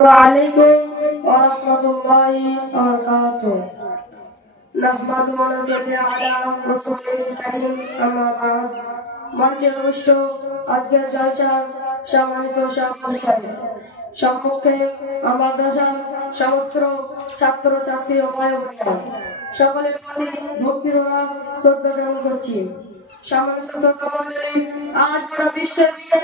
वालेकुम व रहमतुल्लाहि व बरकातुहू। नहमदु व नसल्ली अला रसूलिल करीम अम्मा बाद। मंचे उपविष्ट আজকের জলসার সম্মানিত সভাপতি সাহেব, সম্মুখে মাদ্রাসার সমস্ত ছাত্র ছাত্রী ও ভাই বোনেরা, সকলের প্রতি ভক্তিভরা শ্রদ্ধা জ্ঞাপন করছি। সম্মানিত শ্রোতা মণ্ডলী, আজ গোটা বিশ্বের দিকে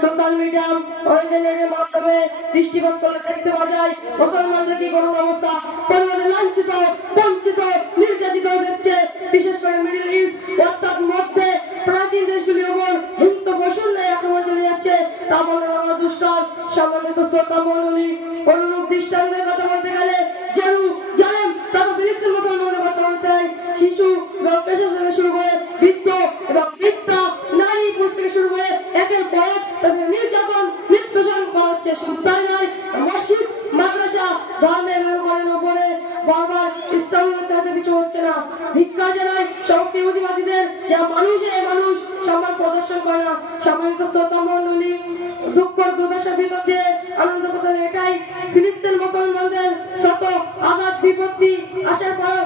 সোশ্যাল মিডিয়া ও ইন্টারনেটের মাধ্যমে দৃষ্টিপাত করলে দেখতে পাওয়া যায় মুসলমানদের কি করুণ অবস্থা, পরিবারে লাঞ্ছিত, বঞ্চিত, নির্যাতিত হচ্ছে। বিশেষ করে মিডল ইস্ট অর্থাৎ মধ্য প্রাচীন দেশগুলির উপর হিংস্র পশুর ন্যায় আক্রমণ চলে যাচ্ছে। তা বর্ণনা দুষ্কর। সম্মানিত শ্রোতা মণ্ডলী, অনুরূপ দৃষ্টান্তের কথা বলতে গেলে জেরুজালেম তথা ফিলিস্তিন মুসলমানদের কথা বলতে হয়। শিশু এবং পেশা থেকে শুরু করে বৃদ্ধ এবং বৃদ্ধা, নারী পুরুষ থেকে শুরু করে একের পর এক তাদের নির্যাতন নিষ্পেষণ করা হচ্ছে। শুধু তাই নয়, মসজিদ মাদ্রাসা ধর্মের মেরুকরণের উপরে বারবার ইসলামের চাইতে পিছু হচ্ছে না। ধিক্কার জানাই সমস্ত ইহুদিবাদীদের, যারা মানুষের মানুষ সম্মান প্রদর্শন করে না। সম্মানিত শ্রোতা মণ্ডলী, দুঃখ দুর্দশার ভিতর দিয়ে আনন্দ কথা এটাই, ফিলিস্তিন মুসলমানদের শত আঘাত বিপত্তি আসার পর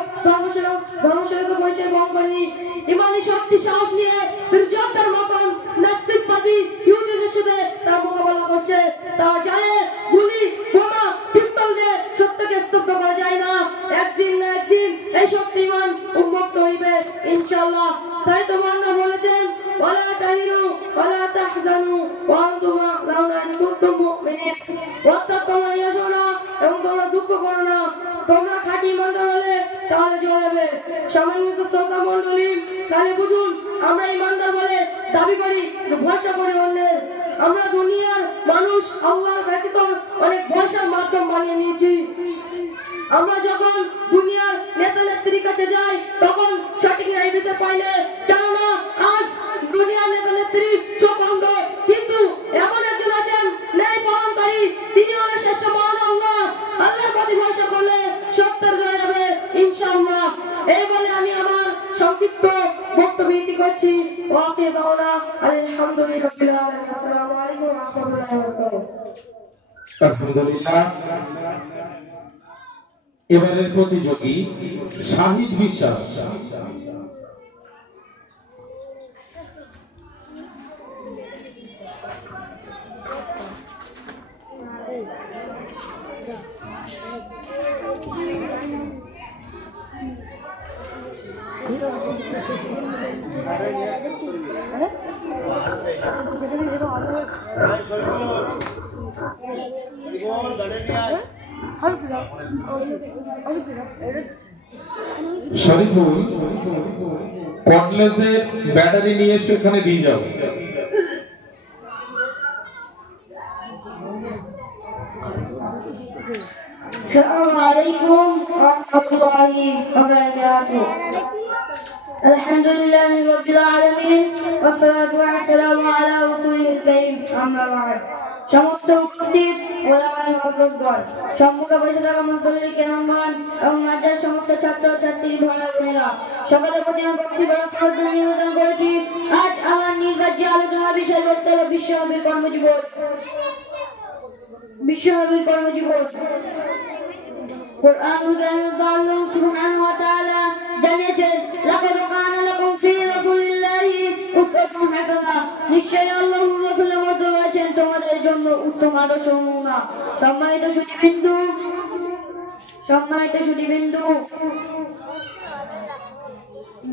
ধর্মশীলতা পরিচয় বহন করেনি। ইমানি শক্তি সাহস নিয়ে বীরযোদ্ধার মতন নেতৃত্ববাদী ইহুদিদের সাথে তারা মোকাবেলা করছে। তারা জানে গুলি বোমা পিস্তল দিয়ে সত্যকে স্তব্ধ করা যায় না। একদিন না একদিন এই শক্তি ইমান উন্মুক্ত হইবে ইনশাআল্লাহ। তাই তো আল্লাহ বলেছেন, ওয়ালা তাহিনু ওয়ালা তাহজানু ওয়া আনতুম আ'লাউনা ইন কুনতুম মুমিনিন। অর্থাৎ তোমরা নিরাশ না এবং তোমরা দুঃখ করো না, তোমরা খাঁটি ইমানদার হলে তাহলে জয় হবে। সম্মানিত শ্রোতা মণ্ডলী, তাহলে বুঝুন, আমরা ইমানদার বলে দাবি করি, ভরসা করি অন্যের। আমরা দুনিয়ার মানুষ আল্লাহর ব্যতীত অনেক ভরসার মাধ্যম বানিয়ে নিয়েছি। আমরা যখন দুনিয়ার নেতা নেত্রীর কাছে যাই তখন সঠিক ন্যায় বিচার পাই না, কেননা আজ দুনিয়ার নেতা নেত্রীর চোখ অন্ধ। কিন্তু এমন একজন আছেন ন্যায় পালনকারী, তিনি হলেন শ্রেষ্ঠ মহান আল্লাহ। আল্লাহর প্রতি ভরসা করলে সত্যের জয় হবে ইনশাআল্লাহ। এই বলে আমি আমার সংক্ষিপ্ত বক্তব্য ইতি করছি। ওয়াকিল দাওনা আলহামদুলিল্লাহি রাব্বিল আলামিন। আসসালামু আলাইকুম ওয়া রাহমাতুল্লাহি ওয়া বারাকাতুহু। আলহামদুলিল্লাহ। এবারের প্রতিযোগী শাহিদ বিশ্বাস। শরীফুল, কটলেসের ব্যাটারি নিয়ে এসে এখানে দিয়ে যাও। السلام عليكم ورحمة الله وبركاته. الحمد لله رب العالمين والصلاة والسلام على رسوله الكريم أما بعد. সমস্ত উপস্থিত ওলামায়ে হযরতগণ, সম্মুখে বসে থাকা মুসল্লি কেরামগণ এবং মাদ্রাসার সমস্ত ছাত্র ছাত্রী ভাই বোনেরা, সকলের প্রতি আমি ভক্তিভরা শ্রদ্ধা নিবেদন করেছি। আজ আমার নির্বাচিত আলোচনার বিষয়বস্তু হলো বিশ্বনবীর কর্মজীবন। বিশ্বনবীর কর্মজীবন কুরআনুল কারীমে আল্লাহ সুবহানাহু ওয়া তাআলা জানিয়েছেন, লাকাদ কানা লাকুম ফি রাসূলিল্লাহি উসওয়াতুন হাসানাহ। নিশ্চয়ই আল্লাহর রাসূলের মধ্যে রয়েছে তোমাদের জন্য উত্তম আদর্শ নমুনা। সম্মানিত সুধীবৃন্দু,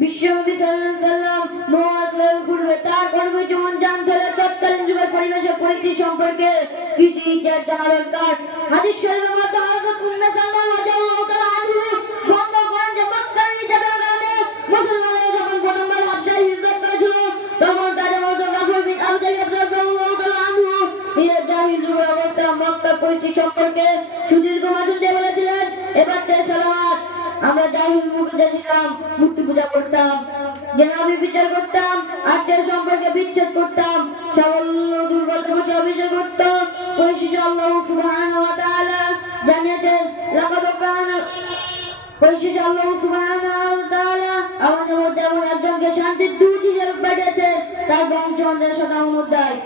বিশ্বনবী সাল্লাল্লাহু আলাইহি ওয়াসাল্লাম নবুয়তের পূর্বে তার কর্মজীবন জানতে হলে তৎকালীন যুগের পরিবেশের পরিস্থিতি সম্পর্কে কিছু ইতিহাস জানা দরকার। হাদিস শরীফের মধ্যে হযরত উম্মে সালমা রাদিয়াল্লাহু তাআলা আনহা বর্ণনা করেন যে মক্কার নির্যাতনের কারণে মুসলমানরা যখন প্রথমবার হাবশায় হিজরত করেছিল তখন তাদের মধ্যে গাফর বিন আবু তালিব রাদিয়াল্লাহু তাআলা আনহু নিজের জাহিল যুগের অবস্থা মক্কার পরিস্থিতি সম্পর্কে সুদীর্ঘ ভাষণ দিয়ে বলেছিলেন, এবার চাই সালাওয়াত। আমরা জাহিল যুগে ছিলাম, মূর্তি পূজা করতাম, জেনাবি বিচার করতাম, আত্মীয় সম্পর্কে বিচ্ছেদ করতাম, সামান্য দুর্বলতার প্রতি অভিযোগ করতাম। পরিশেষে আল্লাহ সুবহানাহু ওয়া তাআলা জানিয়েছেন, আমাদের মধ্যে এমন একজনকে শান্তির দূত হিসেবে পাঠিয়েছেন, তার বংশধরদের সাথে অনুদায়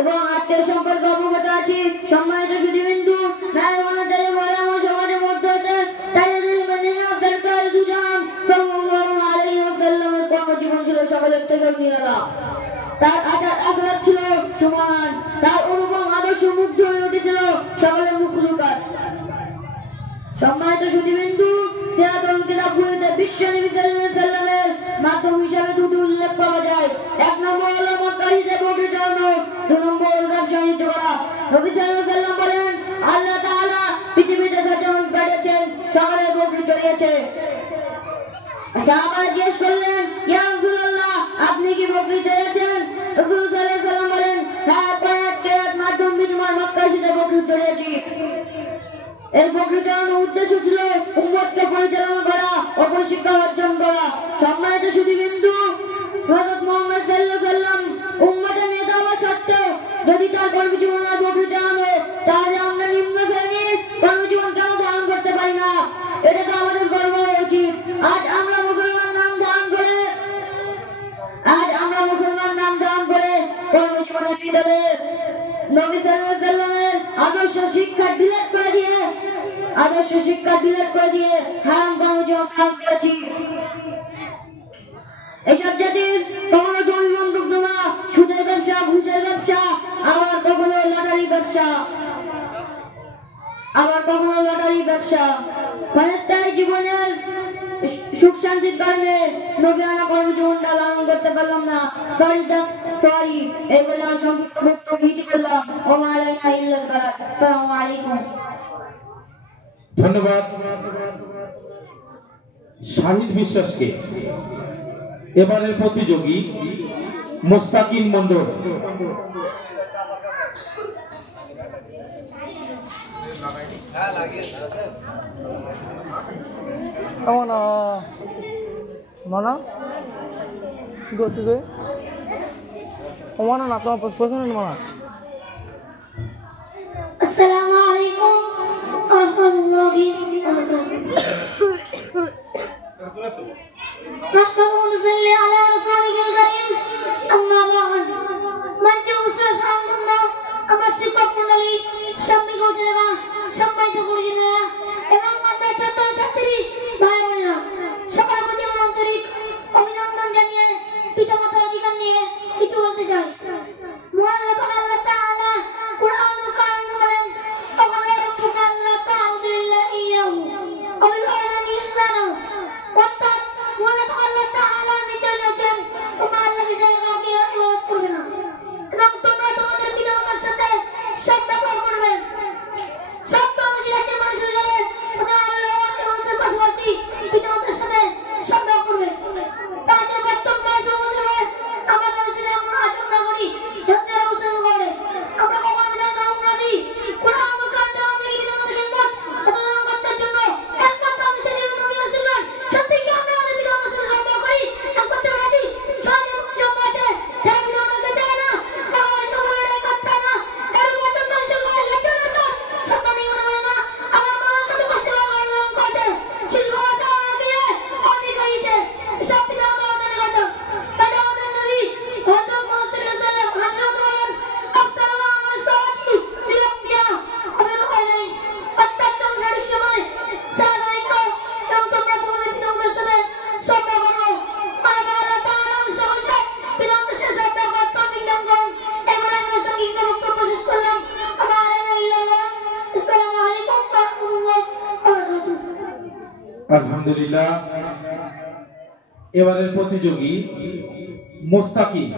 এবং আত্মীয় সম্পর্কে অবগত আছি সম্মানিত সুধীবৃন্দু মেহমান চাইলে বলে আমার সমাজের মধ্যে হতে তাইয়্যিদুল মদিনা সরকার দুজাহান সাল্লাল্লাহু আলাইহি ওয়াসাল্লামের কর্মজীবন ছিল সকলের থেকে নিরালা। তার আচার আখলাক ছিল সুমহান, তার অনুপম আদর্শ মুগ্ধ হয়ে উঠেছিল সকলের মুখলুকাত। সম্মানিত সুধীবৃন্দু সিরাতুল কিতাব বইতে বিশ্বনবী সাল্লাল্লাহু আলাইহি ওয়াসাল্লামের মাধ্যম হিসাবে দুটি উল্লেখ পাওয়া যায়। এক নম্বর হলো মক্কা হইতে বকরি চড়ানো, দুই নম্বর হলো ব্যবসা বাণিজ্য করা। নবী সাল্লাল্লাহু আলাইহি ওয়াসাল্লাম বলেন আল্লাহ তাআলা পৃথিবীতে যত মানুষ পাঠিয়েছেন সকলে বকরি চড়িয়েছে। সাহাবারা জিজ্ঞেস করলেন ইয়া রাসূলুল্লাহ আপনি কি বকরি চড়িয়েছেন? রাসূল সাল্লাল্লাহু আলাইহি ওয়াসাল্লাম বলেন হ্যাঁ কয়েক মাধ্যম বিনিময় মক্কা হইতে বকরি চড়িয়েছি। এই বকরি চড়ানোর উদ্দেশ্য ছিল উম্মতকে পরিচালনা করা ও প্রশিক্ষণ অর্জন করা। সম্মানিত সুধীবৃন্দু হযরত মুহাম্মদ সাল্লাল্লাহু আলাইহি ওয়াসাল্লাম উম্মতের নেতা হওয়া সত্ত্বেও যদি তার কর্মজীবন আর বকরি চড়ানো, তাহলে আমরা নিম্ন শ্রেণীর কর্মজীবন কেন ধারণ করতে পারি না? এটা তো আমাদের গর্ব হওয়া উচিত। আজ আমরা মুসলমান নাম ধারণ করে কর্মজীবনের ভিতরে নবী সাল্লাল্লাহু আলাইহি ওয়াসাল্লামের আদর্শ শিক্ষা ডিলেট করে দিয়ে হারাম কর্মজীবন ধারণ করেছি। এসব জাতির কখনো জমি বন্ধক নেওয়া, সুদের ব্যবসা, ঘুষের ব্যবসা, আবার কখনো লটারি ব্যবসা। ক্ষণস্থায়ী জীবনের সুখ শান্তির কারণে নবীয়ানা কর্মজীবনটা লালন করতে পারলাম না। সরি এই বলে আমার সংক্ষিপ্ত বক্তব্য ইতি করলাম। ওমা আলাইনা ইল্লাল বালাগ। আসসালামু আলাইকুম। ধন্যবাদ শাহিদ বিশ্বাসকে। এবারের প্রতিযোগী মোস্তাকিন মন্ডল। মানা গতি গে ওমানা না তোমার প্রশ্ন মানা। আসসালামু আলাইকুম ওয়া রাহমাতুল্লাহি ওয়া বারাকাতুহু। نحمده ونصلي على رسوله الكريم أما بعد মঞ্চে উপস্থিত সামনে আমার শিক্ষক মণ্ডলী, সম্মানিত উপস্থিতিরা, সম্মানিত গুরুজনেরা এবং মাদ্রাসার ছাত্রছাত্রী ভাই বোনেরা, সবার প্রতি আমার আন্তরিক অভিনন্দন জানিয়ে পিতামাতার অধিকার নিয়ে কিছু বলতে চাই। মহান আল্লাহ তাআলা কুরআনুল কারীমে বলেন ওয়াকাদা রাব্বুকা আল্লা তা'বুদু ইল্লা ইয়্যাহু ওয়া বিল ওয়ালিদাইনি ইহসানা। অর্থাৎ মহান আল্লাহ তাআলা নির্দেশ দিয়েছেন তোমরা আল্লাহকে ছাড়া কাউকে ইবাদত করবে না এবং তোমরা তোমাদের পিতামাতার সাথে সদ্ব্যবহার করবে। সব মানুষের একটা মানুষের জন্য ওদের আল্লাহর ইবাদতের পাশাপাশি পিতামাতার সাথে সদ্ব্যবহার করবে। তাহলে বর্তমান সমাজে আমাদের সাথে এমন আচরণ না করি যাতে রসুল করে আমরা কখনো বিধান ধর্ম না দিই। কুরআনুল কারীমে আমাদের পিতামাতার খিদমত প্রদান করার জন্য একমাত্র আদর্শ নবী রাসূলগণ সত্যি কি আমরা আমাদের পিতামাতার সাথে সদ্ব্যবহার করি এবং করতে পারি? সমাজে এমন জন্ম আছে যারা পিতামাতাকে দেয় না, তারা হয়তো বলে না, করতে না, এর মধ্যে লেচা দরকার। সন্তান এই মনে করে না আমার মা কত কষ্ট করে লালন করেছে, শিশু বাবাকে আমরা দিয়ে অনেক হয়েছে। সব পিতামাতা আমাদের কথা তাই আমাদের নবী হযরত মুহাম্মদ সাল্লাল্লাহু আলাইহি ওয়াসাল্লাম হযরত বলেন আফদালু আমাল সালাতি লিয়ামদিয়া আমির ওয়ালাই। অত্যন্ত সঠিক সময় সালাত করো এবং তোমরা তোমাদের পিতামাতার সাথে সদ্ব্যবহার করো। আল্লাহ তাআলা সকলকে পিতামাতার সাথে সদ্ব্যবহার তৌফিক দান করুন। এবার আমরা সংক্ষিপ্ত বক্তব্য শেষ করলাম। আসসালামু আলাইকুম ওয়া রাহমাতুল্লাহি ওয়া বারাকাতুহু। আলহামদুলিল্লাহ। এবারের প্রতিযোগী মোস্তাকিন।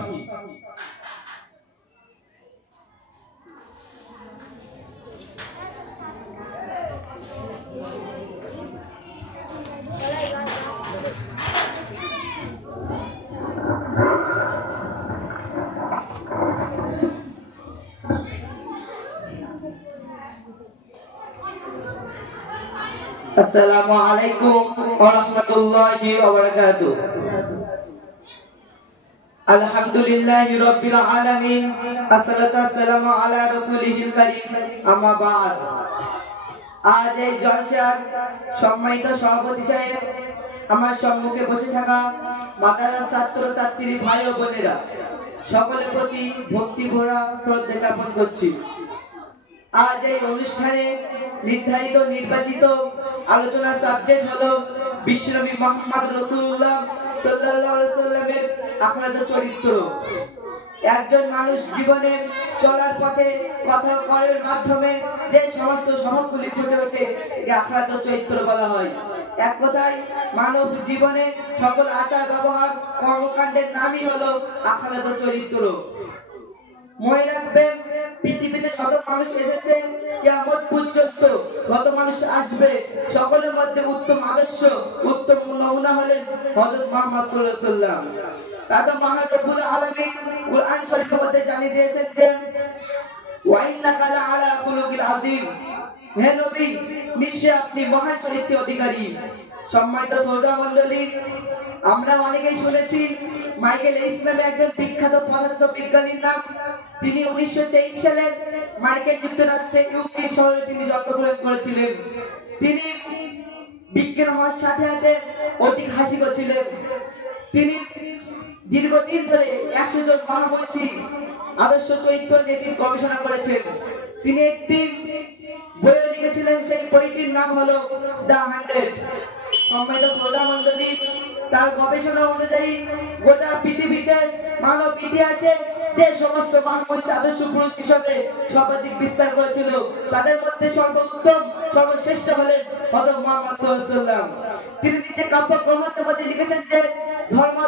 আসসালামু আলাইকুম ওয়া রাহমাতুল্লাহি ওয়া বারাকাতুহু। আলহামদুলিল্লাহি রাব্বিল আলামিন, আসসালাতু ওয়াসসালামু আলা রাসূলিহিল কারীম, আম্মা বা'দ। আজ এই জলসার সম্মানিত সভাপতি সাহেব, আমার সম্মুখে বসে থাকা মাদ্রাসার ছাত্র ছাত্রী ভাই ও বোনেরা, সকলের প্রতি ভক্তি ভরা শ্রদ্ধা জ্ঞাপন করছি। আজ এই অনুষ্ঠানে নির্ধারিত নির্বাচিত আলোচনার সাবজেক্ট হলো বিশ্বনবী মুহাম্মদ রাসূলুল্লাহ সাল্লাল্লাহু আলাইহি সাল্লামের আখলাকের চরিত্র। একজন মানুষ জীবনে চলার পথে কথা করার মাধ্যমে যে সমস্ত স্বভাবগুলি ফুটে ওঠে একে আখলাকের চরিত্র বলা হয়। এক কথায় মানব জীবনে সকল আচার ব্যবহার কর্মকাণ্ডের নামই হলো আখলাকের চরিত্র। মনে রাখবেন, পৃথিবীতে যত মানুষ এসেছে কিয়ামত পর্যন্ত যত মানুষ আসবে সকলের মধ্যে উত্তম আদর্শ উত্তম নমুনা হলেন হযরত মুহাম্মদ সাল্লাল্লাহু আলাইহি সাল্লাম। তাদের মহান রব্বুল আলামিন কুরআন শরীফের মধ্যে জানিয়ে দিয়েছেন যে ওয়া ইন্নাকা লাআলা খুলুকিল আযীম, হে নবী নিশ্চয় আপনি মহান চরিত্রের অধিকারী। সম্মানিত শ্রোতা মণ্ডলী, আমরা অনেকেই শুনেছি মাইকেল এইস নামে একজন বিখ্যাত পদার্থ বিজ্ঞানীর নাম। তিনি 1923 সালে মার্কিন যুক্তরাষ্ট্রের ইউপি শহরে তিনি জন্মগ্রহণ করেছিলেন। তিনি বিজ্ঞান হওয়ার সাথে সাথে অধিক হাসিব ছিলেন। তিনি দীর্ঘদিন ধরে 100 জন মহামনীষী আদর্শ চরিত্র নিয়ে তিনি গবেষণা করেছেন। তিনি একটি বই লিখেছিলেন, সেই বইটির নাম হলো দ্য 100। সম্মানিত শ্রোতা মণ্ডলী, তার গবেষণা অনুযায়ী গোটা পৃথিবীতে মানব ইতিহাসে যে সমস্ত মহামনীষী আদর্শ পুরুষ হিসেবে সর্বাধিক বিস্তার করেছিল তাদের মধ্যে সর্বোত্তম সর্বশ্রেষ্ঠ হলেন হযরত মুহাম্মদ সাল্লাল্লাহু আলাইহি সাল্লাম। তিনি নিজে কাব্য গ্রন্থের মধ্যে লিখেছেন যে ধর্ম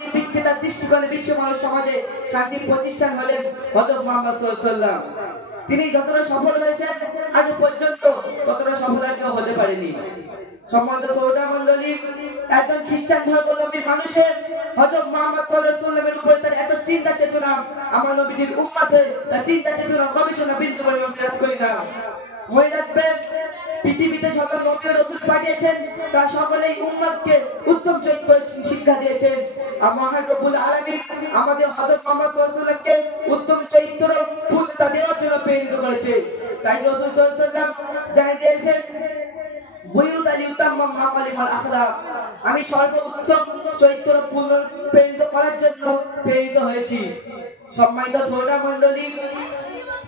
নিরপেক্ষতার দৃষ্টিকোণে বিশ্ব মানুষ সমাজে শান্তি প্রতিষ্ঠান হলেন হযরত মুহাম্মদ সাল্লাল্লাহু আলাইহি সাল্লাম। তিনি যতটা সফল হয়েছেন আজ পর্যন্ত ততটা সফল আর কেউ হতে পারেনি। সম্মানিত শ্রোতা মণ্ডলী, একজন খ্রিস্টান ধর্মাবলম্বী মানুষের হযরত মুহাম্মদ সাল্লাল্লাহু আলাইহি সাল্লামের উপরে তার এত চিন্তা চেতনা, আমার নবীজির উম্মতে তার চিন্তা চেতনা গবেষণা বিন্দু পরিমাণ বিরাজ করি না। মনে রাখবেন, পৃথিবীতে যত নবী ও রাসূল পাঠিয়েছেন তারা সকলেই উম্মতকে উত্তম চরিত্র শিক্ষা দিয়েছেন। আর মহান রব্বুল আলামিন আমাদের হযরত মুহাম্মদ সাল্লাল্লাহু আলাইহি সাল্লামকে উত্তম চরিত্র পূর্ণতা দেওয়ার জন্য প্রেরিত করেছে। তাই রাসূল সাল্লাল্লাহু আলাইহি সাল্লাম জানিয়ে দিয়েছেন, আমি সর্বোত্তম চরিত্র পূর্ণ প্রেরিত করার জন্য প্রেরিত হয়েছি। সম্মানিত শ্রোতা মণ্ডলী,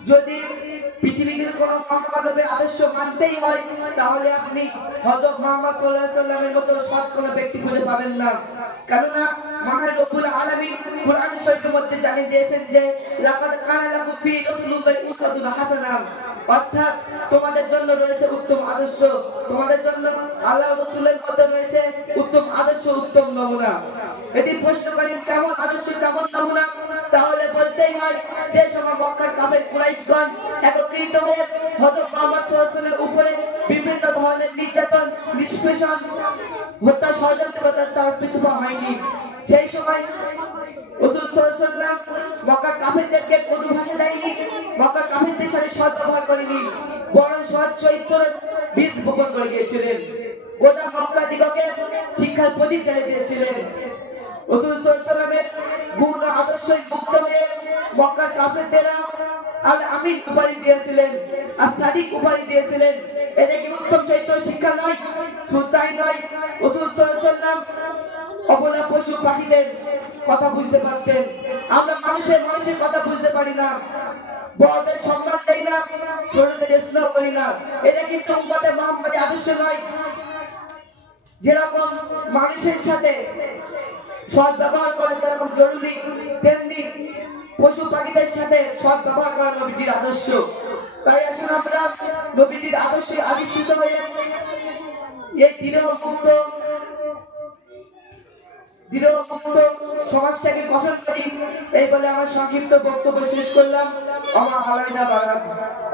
যদি পৃথিবীর কোনো মহামানবের আদর্শ মানতেই হয় তাহলে আপনি হযরত মুহাম্মদ সাল্লাল্লাহু আলাইহি সাল্লামের মতো সৎ কোনো ব্যক্তি খুঁজে পাবেন না। কেননা মহান রব্বুল আলামিন কুরআন শরীফের মধ্যে জানিয়ে দিয়েছেন যে লাকাদ কানা লাকুম ফি রাসূলিল্লাহি উসওয়াতুন হাসানাহ, অর্থাৎ তোমাদের জন্য রয়েছে উত্তম আদর্শ, তোমাদের জন্য আল্লাহর রাসূলের মধ্যে রয়েছে উত্তম আদর্শ উত্তম নমুনা। এটি প্রশ্ন করেন কেমন আদর্শ কেমন নমুনা, তাহলে বলতেই হয় যে সময় মক্কার কাফের কুরাইশগণ একত্রিত হয়ে হযরত মুহাম্মদ সাল্লাল্লাহু আলাইহি ওয়াসাল্লামের উপরে বিভিন্ন ধরনের নির্যাতন নিষ্পেষণ হত্যা ষড়যন্ত্র তার পিছু পা হয়নি। সেই সময় রাসূল সাল্লাল্লাহু আলাইহি ওয়াসাল্লাম মক্কার কাফেরদেরকে কটু ভাষা দেয়নি, মক্কার কাফেরদের সাথে সৎ ব্যবহার করেনি, বরং সৎ চরিত্রের বীজ বপন করে গিয়েছিলেন। গোটা মক্কা দিগকে শিক্ষার প্রদীপ জ্বালিয়ে দিয়েছিলেন। রাসূল সাল্লাল্লাহু আলাইহি ওয়াসাল্লামের গুণ ও আদর্শে মুগ্ধ হয়ে মক্কার কাফেররা আল আমিন উপাধি দিয়েছিলেন, আর সাদিক উপাধি দিয়েছিলেন। এটা কি উত্তম চরিত্র শিক্ষা নয়? শুধু তাই নয়, রাসূল সাল্লাল্লাহু আলাইহি ওয়াসাল্লাম অবলা পশু পাখিদের কথা বুঝতে পারতেন। আমরা মানুষের কথা বুঝতে পারি না, বড়দের সম্মান দেই না, ছোটদের স্নেহ করি না। এটা কিন্তু উম্মতে মুহাম্মাদি আদর্শ নয়। যেরকম মানুষের সাথে সৎ ব্যবহার করা যেরকম জরুরি, তেমনি পশু পাখিদের সাথে সৎ ব্যবহার করা নবীজির আদর্শ। তাই আসুন আমরা নবীজির আদর্শে আবিষ্কৃত হয়ে এই দৃঢ়মুক্ত সমাজটাকে গঠন করি। এই বলে আমার সংক্ষিপ্ত বক্তব্য শেষ করলাম।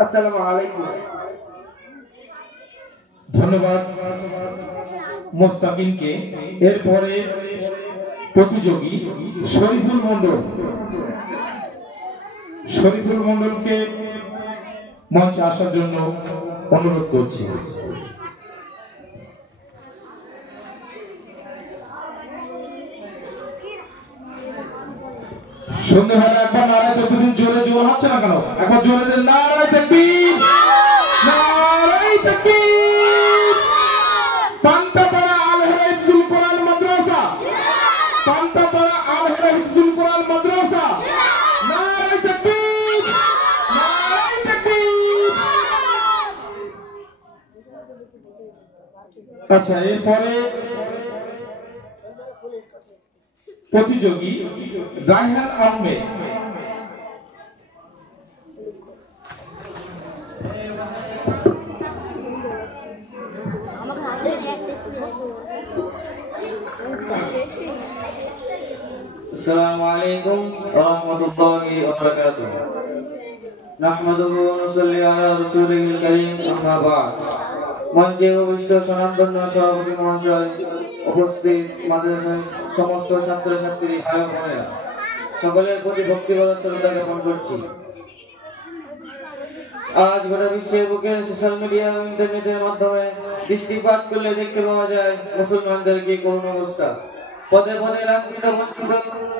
আসসালামু আলাইকুম। ধন্যবাদ মোস্তাকিনকে। এরপরে প্রতিযোগী শরীফুল মন্ডলকে মঞ্চে আসার জন্য অনুরোধ করছি। সন্ধ্যেবেলা একবার নারায় তাকবীর, জোরে জোর হচ্ছে না কেন? একবার জোরে দেন নারায় তাকবীর, নারায় তাকবীর। পান্তাপাড়া আল হেরা হিফজুল কোরআন মাদ্রাসা, পান্তাপাড়া আল হেরা হিফজুল কোরআন মাদ্রাসা, নারায় তাকবীর, নারায় তাকবীর। আচ্ছা, এরপরে প্রতিযোগী রায়হান আহমেদ। السلام عليكم ورحمة الله وبركاته. نحمده ونصلي على رسوله الكريم أما بعد. মঞ্চে উপবিষ্ট সনাতন সভাপতি মহাশয়, উপস্থিত মাদ্রাসার সমস্ত ছাত্রছাত্রী ভাই বোনেরা, সকলের প্রতি ভক্তিভরা শ্রদ্ধা জ্ঞাপন করছি। আজ গোটা বিশ্বের বুকে সোশ্যাল মিডিয়া ও ইন্টারনেটের মাধ্যমে দৃষ্টিপাত করলে দেখতে পাওয়া যায় মুসলমানদের কি করুণ অবস্থা। পদে পদে লাঞ্ছিত, বঞ্চিত,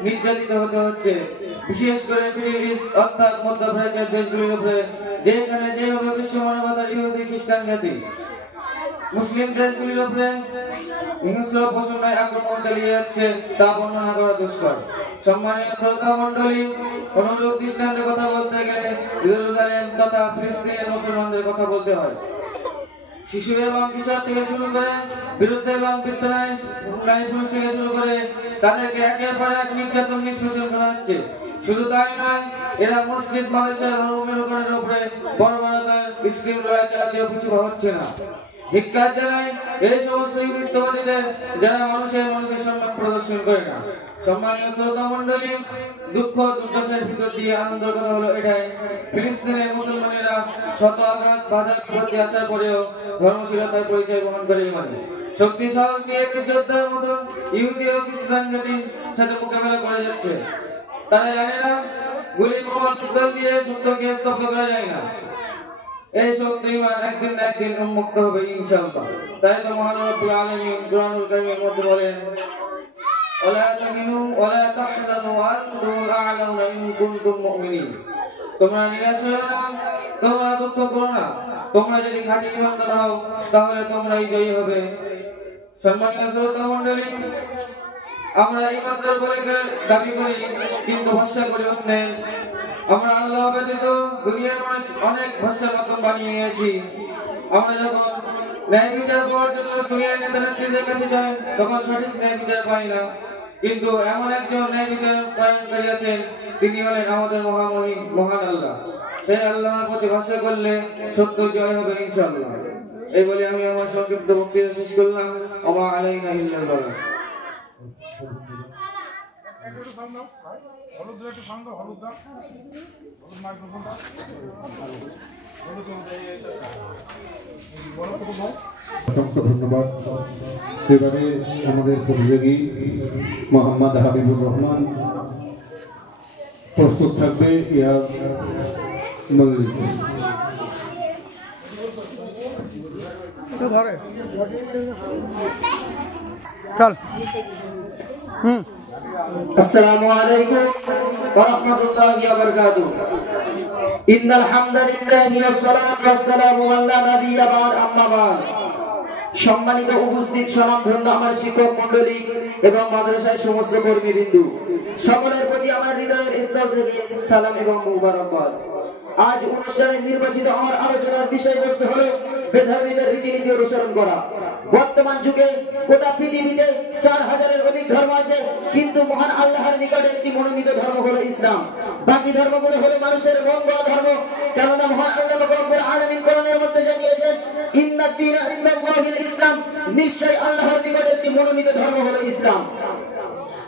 নির্যাতিত হতে হচ্ছে। বিশেষ করে মিডল ইস্ট অর্থাৎ মধ্যপ্রাচ্যের দেশগুলির উপরে, যেখানে যেভাবে বিশ্ব মানবতার ইহুদি খ্রিস্টান জাতি মুসলিম দেশগুলির উপরে হিংস্র পশুর ন্যায় আক্রমণ চালিয়ে যাচ্ছে, তা বর্ণনা করা দুষ্কর। সম্মানীয় শ্রোতা মণ্ডলী, অনুরূপ দৃষ্টান্তের কথা বলতে গেলে জেরুজালেম তথা ফিলিস্তিনের মুসলমানদের কথা বলতে হয়। শিশু এবং কিশোর থেকে শুরু করে বিরুদ্ধ এবং বৃদ্ধ নারী পুরুষ থেকে শুরু করে তাদেরকে একের পর এক নির্যাতন নিষ্পেষণ করা হচ্ছে। শুধু তাই নয়, এরা মসজিদ মাদ্রাসা ধর্মের উপরে বর্বরতার স্টিম লড়াই চালাতেও পিছু হচ্ছে না। ধিক্কার জানাই এই সমস্ত ইহুদিত্ববাদীদের, যারা মানুষের সম্মান প্রদর্শন করে না। সম্মানীয় শ্রোতা মণ্ডলী, দুঃখ দুর্দশার ভিতর দিয়ে আনন্দের কথা হলো এটাই, ফিলিস্তিনের মুসলমানেরা শত আঘাত বাধা বিপত্তি আসার পরেও ধর্মশীলতার পরিচয় বহন করে ইমানে শক্তি সাহস নিয়ে যোদ্ধার মতো ইহুদি ও খ্রিস্টান জাতির সাথে মোকাবেলা করে যাচ্ছে। তারা জানে না গুলি বোমা পিস্তল দিয়ে সত্যকে স্তব্ধ করা যায় না। এই সত্য ঈমান একদিন না একদিন উন্মুক্ত হবে ইনশাআল্লাহ। তাই তো মহান রব্বুল আলামিন কুরআনুল কারীমের মধ্যে বলেন, ওয়ালা তাহিনু ওয়ালা তাহজানু ওয়া আনতুমুল আ'লাউনা ইন কুনতুম মুমিনিন। তোমরা নিরাশ হও না, তোমরা দুঃখ করো না, তোমরা যদি খাঁটি ঈমানদার হও তাহলে তোমরাই জয়ী হবে। সম্মানীয় শ্রোতা মণ্ডলী, আমরা ঈমানদার বলে দাবি করি, কিন্তু ভরসা করি অন্যের। আমরা আল্লাহ ব্যতীত দুনিয়ার মানুষ অনেক ভরসার মাধ্যম বানিয়ে নিয়েছি। আমরা যখন ন্যায় বিচার পাওয়ার জন্য দুনিয়ার নেতা নেত্রীদের কাছে যাই, তখন সঠিক ন্যায় বিচার পাই না। কিন্তু এমন একজন ন্যায় বিচার পালনকারী আছেন, তিনি হলেন আমাদের মহান আল্লাহ। সেই আল্লাহর প্রতি ভরসা করলে সত্য জয় হবে ইনশাআল্লাহ। এই বলে আমি আমার সংক্ষিপ্ত বক্তৃতা শেষ করলাম। ওমা আলাইনা ইল্লাল বালাগ। অসংখ্য ধন্যবাদ। এবারে আমাদের প্রতিযোগী মোহাম্মদ হাবিবুর রহমান, প্রস্তুত থাকবে ইয়াজ মল্লিক। ঘরে চল। السلام عليكم ورحمة الله وبركاته. إن الحمد لله والصلاة والسلام على نبي بعد أما بعد. সম্মানিত উপস্থিত স্বনামধন্য আমার শিক্ষক মণ্ডলী এবং মাদ্রাসার সমস্ত কর্মীবৃন্দু, সকলের প্রতি আমার হৃদয়ের স্তর থেকে সালাম এবং মুবারকবাদ। আজ অনুষ্ঠানে নির্বাচিত আমার আলোচনার বিষয়বস্তু হলো বেধর্মীদের রীতিনীতি অনুসরণ করা। বর্তমান যুগে গোটা পৃথিবীতে 4000-এর অধিক ধর্ম আছে, কিন্তু মহান আল্লাহর নিকটে একটি মনোনীত ধর্ম হলো ইসলাম। বাকি ধর্মগুলো হলো মানুষের মন গড়া ধর্ম। কেননা মহান আল্লাহ রব্বুল আলামিন কোরআনের মধ্যে জানিয়েছেন, ইন্নাদ দীনা ইনদাল্লাহিল ইসলাম, নিশ্চয় আল্লাহর নিকটে একটি মনোনীত ধর্ম হলো ইসলাম।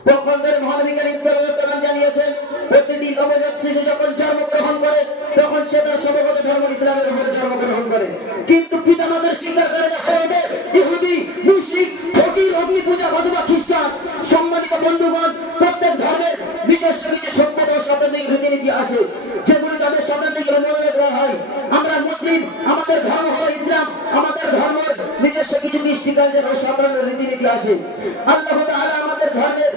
পক্ষান্তরে মহানবী কারীম সাল্লাল্লাহু আলাইহি ওয়াসাল্লাম জানিয়েছেন, প্রতিটি নবজাত শিশু যখন জন্মগ্রহণ করে তখন সে তার স্বভাবগত ধর্ম ইসলামের উপরে জন্মগ্রহণ করে, কিন্তু পিতামাতার স্বীকার করে না হয়ে ওঠে ইহুদি, মুশরিক, ফকির, অগ্নি পূজা অথবা খ্রিস্টান। সম্মানিত বন্ধুগণ, প্রত্যেক ধর্মের নিজস্ব কিছু সভ্যতা ও সাংস্কৃতিক রীতিনীতি আছে, যেগুলি তাদের সন্তান থেকে অনুমোদন করা হয়। আমরা মুসলিম, আমাদের ধর্ম হলো ইসলাম, আমাদের ধর্মের নিজস্ব কিছু দৃষ্টিকাঞ্জের ও সন্তানের রীতিনীতি আছে। আল্লাহ তাআলা আমাদের ধর্মের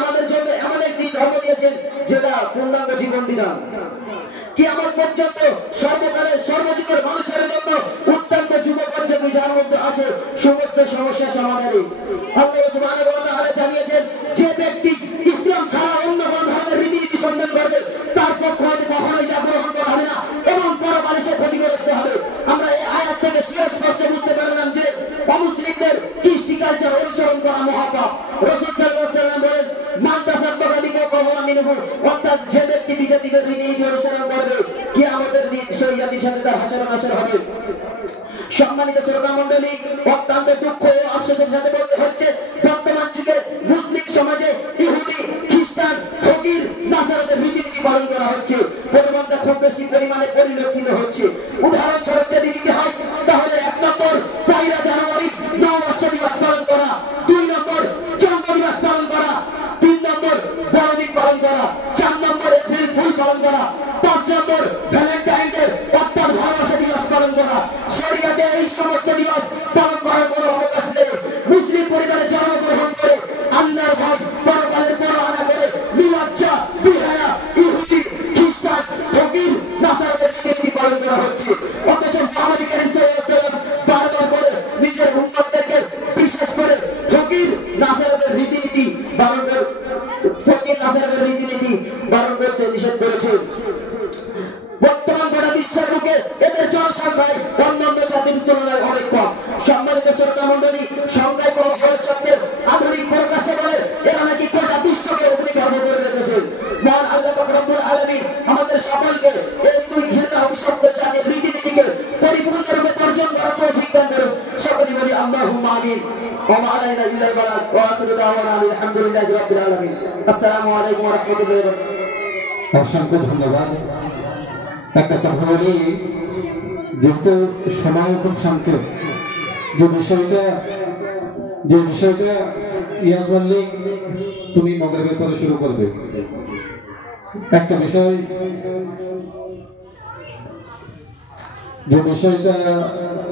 আমাদের জন্য এমন একটি ধর্ম দিয়েছেন যেটা পূর্ণাঙ্গ জীবন বিধান। কিয়ামত পর্যন্ত সর্বকালের সর্বযুগের মানুষের জন্য অত্যন্ত যুগোপযোগী, যার মধ্যে আছে সমস্ত সমস্যা সমাধানে। আল্লাহ সুবহানাহু ওয়া তাআলা জানিয়েছেন, যে ব্যক্তি ইসলাম ছাড়া অন্য কোন ধরনের রীতিনীতি সন্ধান করবে তার পক্ষ হতে কখনোই তা গ্রহণ করা হবে না এবং পরকালে সে ক্ষতিগ্রস্ত হবে। আমরা এই আয়াত থেকে সুস্পষ্ট বুঝতে পারলাম যে অমুসলিম সাদাকা। রাসূল সাল্লাল্লাহু আলাইহি ওয়াসাল্লাম বলেন, মান তাসাদ্দাকা বিকাফাহু মিনহু, অর্থাৎ যে ব্যক্তি বিজাতিদের রীতিনীতি অনুসরণ করবে কিয়ামতের দিন সেই জাতির সাথে তার হাসর নাসর হবে। সম্মানিত শ্রোতা মণ্ডলী, অত্যন্ত দুঃখ ও আফসোসের সাথে বলতে হচ্ছে বর্তমান যুগে মুসলিম সমাজে ইহুদি, খ্রিস্টান, ফকির, নাসারাদের রীতিনীতি পালন করা হচ্ছে। পরিবর্তন খুব বেশি পরিমাণে পরিলক্ষিত হচ্ছে। উদাহরণস্বরূপ যদি দিতে হয় তাহলে 1 নম্বর পয়লা জানুয়ারি নববর্ষ দিবস পালন করা, 2 নম্বর জন্ম দিবস পালন করা, 3 নম্বর বড়দিন পালন করা, 4 নম্বর এপ্রিল ফুল পালন করা, 5 নম্বর ভ্যালেন্টাইন ডে অর্থাৎ ভালোবাসা দিবস পালন করা। শরিয়াতে এই সমস্ত দিবস পালন করার কোনো অবকাশ নেই। মুসলিম পরিবারে জন্মগ্রহণ করে আল্লাহর ভয় পরকালের পরোয়া না করে নির্লজ্জা, বেহায়া, ইহুদি, খ্রিস্টান, ফকির, নাসারাদের রীতিনীতি পালন করা হচ্ছে। অথচ মুহাম্মদ কারীম সাল্লাল্লাহু আলাইহি ওয়াসাল্লাম বারবার করে নিজের উম্মতদেরকে বিশেষ করে ফকির, নাসারাদের রীতিনীতি বারণ করতে নিষেধ করেছে। বর্তমান গোটা বিশ্বের বুকে এদের জনসংখ্যায় অন্যান্য জাতির তুলনায় অনেক কম। সম্মানিত শ্রোতা মণ্ডলী, সংখ্যায় কম হওয়ার সত্ত্বেও আধুনিক প্রকাশে বলে এরা নাকি গোটা বিশ্বকে অগ্নিগর্ভ করে রেখেছে। মহান আল্লাহ পাক রব্বুল আলামিন আমাদের সকলকে এই দুই ঘৃণা অভিশপ্ত জাতির রীতিনীতিকে পরিপূর্ণরূপে বর্জন করার তৌফিক দান করুন। সকলে বলি আল্লাহুম্মা আমিন। ওয়া মা আলাইনা ইল্লাল বালাগ ওয়া আখিরু দাওয়ানা আলহামদুলিল্লাহি রাব্বিল আলামিন। আসসালামু আলাইকুম ওয়া রাহমাতুল্লাহি ওয়া বারাকাতুহু। অসংখ্য ধন্যবাদ। একটা কথা বলি, যেহেতু সময় খুব সংক্ষেপ, যে বিষয়টা ইয়াজ মল্লিক তুমি মগরিবের পরে শুরু করবে। একটা বিষয়, যে বিষয়টা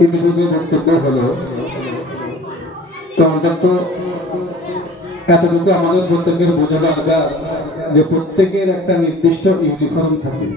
ইতিপূর্বে বক্তব্য হলো, তো অন্তত এতটুকু আমাদের প্রত্যেকের বোঝা দরকার যে প্রত্যেকের একটা নির্দিষ্ট ইউনিফর্ম থাকে।